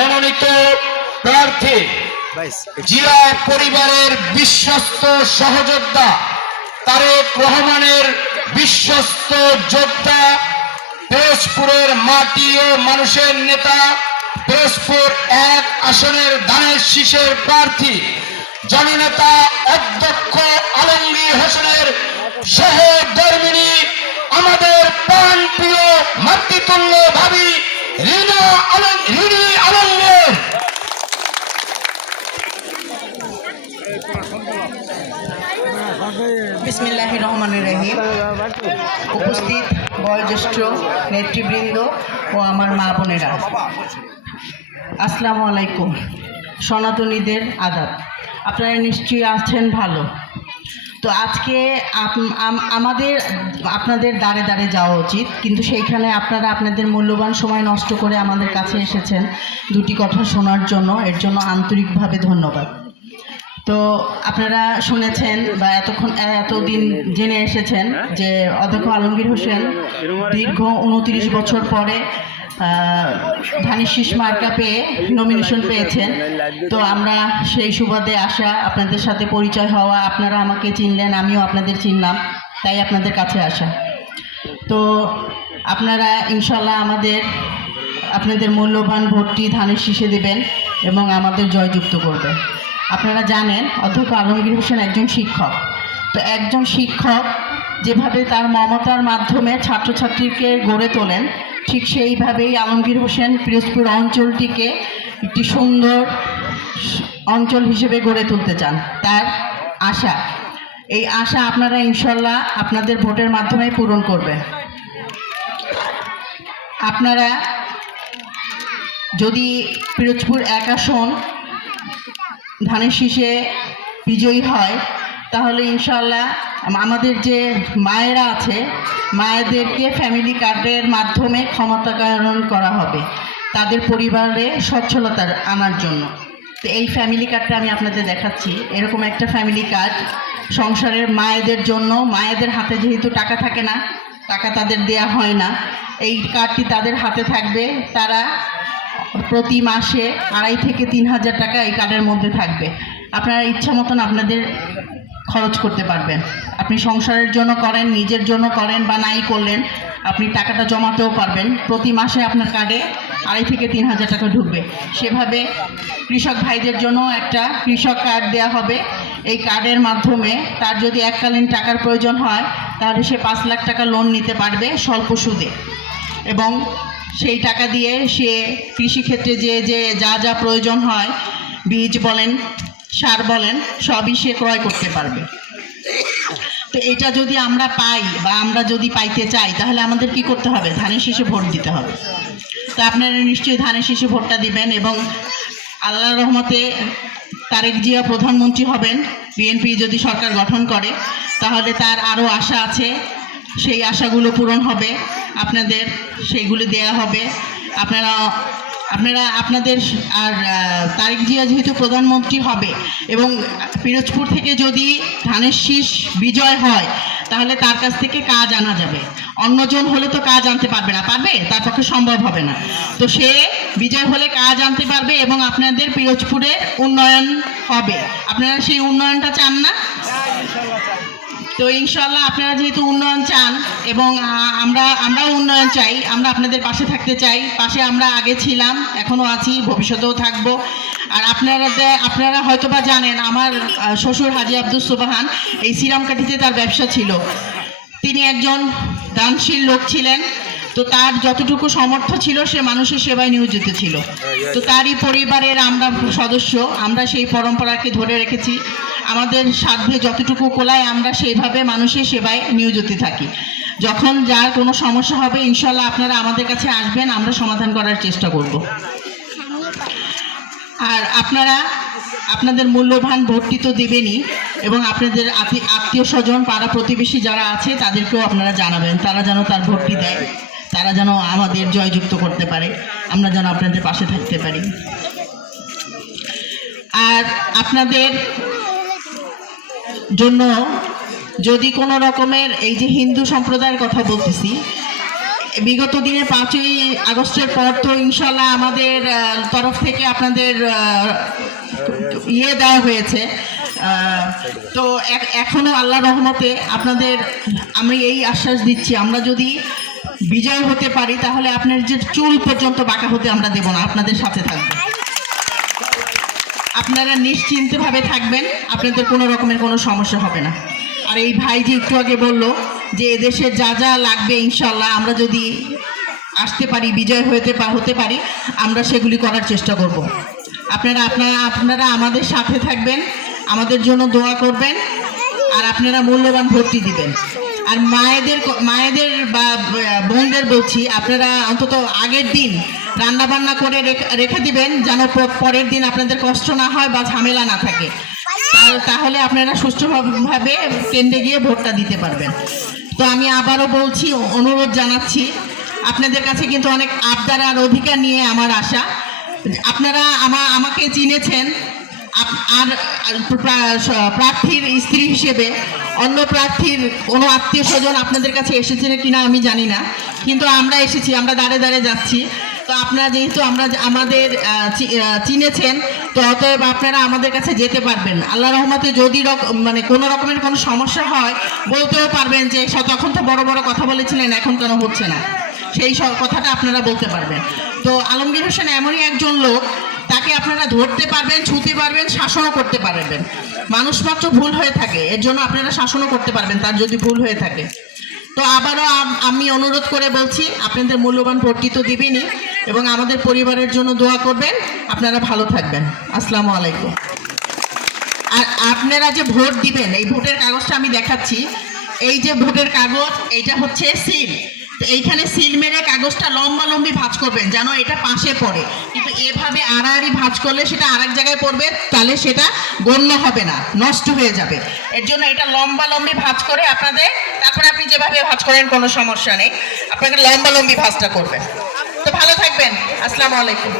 মনোনীত প্রার্থী জিয়া পরিবারের বিশ্বস্ত সহযোদ্ধা তারেক রহমানের বিশ্বস্ত যোদ্ধা পিরোজপুরের মাটি ও মানুষের নেতা পিরোজপুর এক আসনের ধানের শীষের প্রার্থী জননেতা অধ্যক্ষ আলমগীর হোসেনের সহধর্মিনী আমাদের প্রাণ প্রিয় মাতৃতুল্য ভাবি রিনা রহিম। উপস্থিত বয়োজ্যেষ্ঠ নেতৃবৃন্দ ও আমার মা বোনেরা। আসসালামু আলাইকুম। সনাতনীদের আদাব। আপনারা নিশ্চয়ই আছেন ভালো। তো আজকে আমাদের, আপনাদের দাঁড়ে দাঁড়ে যাওয়া উচিত। কিন্তু সেইখানে আপনারা আপনাদের মূল্যবান সময় নষ্ট করে আমাদের কাছে এসেছেন দুটি কথা শোনার জন্য। এর জন্য আন্তরিকভাবে ধন্যবাদ। তো আপনারা শুনেছেন বা এতক্ষণ এতদিন জেনে এসেছেন যে অধ্যক্ষ আলমগীর হোসেন দীর্ঘ উনত্রিশ বছর পরে ধানের শীষ মার্কা পেয়ে নমিনেশন পেয়েছেন। তো আমরা সেই সুবাদে আসা আপনাদের সাথে পরিচয় হওয়া আপনারা আমাকে চিনলেন আমিও আপনাদের চিনলাম তাই আপনাদের কাছে আসা। তো আপনারা ইনশাল্লাহ আমাদের আপনাদের মূল্যবান ভোটটি ধানের শীষে দেবেন এবং আমাদের জয়যুক্ত করবেন। আপনারা জানেন, অধ্যক্ষ আলমগীর হোসেন একজন শিক্ষক। তো একজন শিক্ষক যেভাবে তার মমতার মাধ্যমে ছাত্রছাত্রীকে গড়ে তোলেন, ঠিক সেইভাবেই আলমগীর হোসেন পিরোজপুর অঞ্চলটিকে একটি সুন্দর অঞ্চল হিসেবে গড়ে তুলতে চান। তার আশা, এই আশা আপনারা ইনশাল্লাহ আপনাদের ভোটের মাধ্যমে পূরণ করবেন। আপনারা যদি পিরোজপুর এক আসন ধানের শীষে বিজয়ী হয়, তাহলে ইনশাল্লাহ আমাদের যে মায়েরা আছে, মায়েদেরকে ফ্যামিলি কার্ডের মাধ্যমে ক্ষমতাকরণ করা হবে, তাদের পরিবারে সচ্ছলতা আনার জন্য। তো এই ফ্যামিলি কার্ডটা আমি আপনাদের দেখাচ্ছি। এরকম একটা ফ্যামিলি কার্ড সংসারের মায়েদের জন্য, মায়েদের হাতে যেহেতু টাকা থাকে না, টাকা তাদের দেয়া হয় না, এই কার্ডটি তাদের হাতে থাকবে, তারা প্রতি মাসে আড়াই থেকে তিন হাজার টাকা এই কার্ডের মধ্যে থাকবে। আপনারা ইচ্ছা মতন আপনাদের খরচ করতে পারবেন। আপনি সংসারের জন্য করেন, নিজের জন্য করেন বা নাই করলেন, আপনি টাকাটা জমাতেও পারবেন। প্রতি মাসে আপনার কার্ডে আড়াই থেকে তিন হাজার টাকা ঢুকবে। সেভাবে কৃষক ভাইদের জন্য একটা কৃষক কার্ড দেওয়া হবে। এই কার্ডের মাধ্যমে তার যদি এককালীন টাকার প্রয়োজন হয়, তাহলে সে পাঁচ লাখ টাকা লোন নিতে পারবে স্বল্প সুদে। এবং সেই টাকা দিয়ে সে কৃষিক্ষেত্রে যে যে যা যা প্রয়োজন হয়, বীজ বলেন, সার বলেন, সবই সে ক্রয় করতে পারবে। তো এটা যদি আমরা পাই বা আমরা যদি পাইতে চাই, তাহলে আমাদের কি করতে হবে? ধানের শীষে ভোট দিতে হবে। তো আপনারা নিশ্চয়ই ধানের শীষে ভোটটা দিবেন এবং আল্লাহ রহমতে তারেক জিয়া প্রধানমন্ত্রী হবেন, বিএনপি যদি সরকার গঠন করে, তাহলে তার আরও আশা আছে। সেই আশাগুলো পূরণ হবে। আপনাদের সেইগুলো দেয়া হবে। আপনারা আপনারা আপনাদের আর তারেক জিয়া যেহেতু প্রধানমন্ত্রী হবে এবং পিরোজপুর থেকে যদি ধানের শীষ বিজয় হয়, তাহলে তার কাছ থেকে কাজ আনা যাবে। অন্যজন হলে তো কাজ আনতে পারবে না। পারবে? তার পক্ষে সম্ভব হবে না। তো সে বিজয় হলে কাজ আনতে পারবে এবং আপনাদের পিরোজপুরে উন্নয়ন হবে। আপনারা সেই উন্নয়নটা চান না? তো ইনশাল্লাহ আপনারা যেহেতু উন্নয়ন চান এবং আমরা আমরাও উন্নয়ন চাই, আমরা আপনাদের পাশে থাকতে চাই, পাশে আমরা আগে ছিলাম, এখনও আছি, ভবিষ্যতেও থাকব। আর আপনারা আপনারা হয়তো বা জানেন, আমার শ্বশুর হাজি আব্দুল সুবাহান এই সিরামকাঠিতে তার ব্যবসা ছিল। তিনি একজন দানশীল লোক ছিলেন, তো তার যতটুকু সামর্থ্য ছিল, সে মানুষের সেবায় নিয়োজিত ছিল। তো তারই পরিবারের আমরা সদস্য, আমরা সেই পরম্পরাকে ধরে রেখেছি। আমাদের সাধ্যে যতটুকু কোলায় আমরা সেইভাবে মানুষের সেবায় নিয়োজিত থাকি। যখন যার কোনো সমস্যা হবে, ইনশাল্লাহ আপনারা আমাদের কাছে আসবেন, আমরা সমাধান করার চেষ্টা করব। আর আপনারা আপনাদের মূল্যবান ভোটটি তো দেবেনই এবং আপনাদের আত্মীয় স্বজন, পাড়া প্রতিবেশী যারা আছে, তাদেরকেও আপনারা জানাবেন। তারা যেন তার ভোটটি দেয়, তারা যেন আমাদের জয়যুক্ত করতে পারে। আমরা যেন আপনাদের পাশে থাকতে পারি। আর আপনাদের জন্য যদি কোনো রকমের এই যে হিন্দু সম্প্রদায়ের কথা বলতেছি, বিগত দিনে পাঁচই আগস্টের পর তো ইনশাল্লাহ আমাদের তরফ থেকে আপনাদের ইয়ে দেওয়া হয়েছে। তো এক- এখনও আল্লাহ রহমতে আপনাদের, আমি এই আশ্বাস দিচ্ছি, আমরা যদি বিজয় হতে পারি, তাহলে আপনার যে চুল পর্যন্ত বাঁকা হতে আমরা দেব না, আপনাদের সাথে থাকব। আপনারা নিশ্চিন্তভাবে থাকবেন, আপনাদের কোনো রকমের কোনো সমস্যা হবে না। আর এই ভাই যে একটু আগে বলল যে এদেশে যা যা লাগবে ইনশাল্লাহ আমরা যদি আসতে পারি, বিজয় হতে হতে পারি, আমরা সেগুলি করার চেষ্টা করব। আপনারা আপনারা আপনারা আমাদের সাথে থাকবেন, আমাদের জন্য দোয়া করবেন, আর আপনারা মূল্যবান ভর্তি দিবেন। আর মায়েদের মায়েদের বা বোনদের বলছি, আপনারা অন্তত আগের দিন রান্না বান্না করে রেখে- দিবেন যেন পরের দিন আপনাদের কষ্ট না হয় বা ঝামেলা না থাকে। তাহলে আপনারা সুষ্ঠুভাবে কেন্দ্রে গিয়ে ভোটটা দিতে পারবেন। তো আমি আবারও বলছি, অনুরোধ জানাচ্ছি, আপনাদের কাছে কিন্তু অনেক আবদার আর অধিকার নিয়ে আমার আশা। আপনারা আমা আমাকে চিনেছেন আর প্রার্থীর স্ত্রী হিসেবে। অন্য প্রার্থীর কোনো আত্মীয় স্বজন আপনাদের কাছে এসেছে কিনা আমি জানি না। কিন্তু আমরা এসেছি, আমরা দাঁড়ে দাঁড়ে যাচ্ছি। তো আপনারা যেহেতু আমরা আমাদের চিনেছেন, তো অতএব আপনারা আমাদের কাছে যেতে পারবেন। আল্লাহ রহমতে যদি মানে কোনো রকমের কোনো সমস্যা হয়, বলতেও পারবেন যে তখন তো বড় বড় কথা বলেছিলেন, এখন কেন হচ্ছে না? সেই সব কথাটা আপনারা বলতে পারবেন। তো আলমগীর হোসেন এমনই একজন লোক, তাকে আপনারা ধরতে পারবেন, ছুতে পারবেন, শাসনও করতে পারবেন। মানুষ মাত্র ভুল হয়ে থাকে, এর জন্য আপনারা শাসনও করতে পারবেন, তার যদি ভুল হয়ে থাকে। তো আবারও আমি অনুরোধ করে বলছি, আপনাদের মূল্যবান ভোটটি তো দিবেনই এবং আমাদের পরিবারের জন্য দোয়া করবেন। আপনারা ভালো থাকবেন। আসসালামু আলাইকুম। আর আপনারা যে ভোট দিবেন, এই ভোটের কাগজটা আমি দেখাচ্ছি। এই যে ভোটের কাগজ, এইটা হচ্ছে সিল। এইখানে সিল মেরে কাগজটা লম্বা লম্বি ভাঁজ করবেন, যেন এটা পাশে পড়ে। কিন্তু এভাবে আড়াআড়ি ভাঁজ করলে সেটা আরেক জায়গায় পড়বে, তাহলে সেটা গণ্য হবে না, নষ্ট হয়ে যাবে। এর জন্য এটা লম্বা লম্বি ভাঁজ করে আপনাদের, তারপরে আপনি যেভাবে ভাঁজ করেন কোনো সমস্যা নেই, আপনাকে লম্বা লম্বি ভাঁজটা করবেন তো ভালো থাকবেন, আসসালামু আলাইকুম।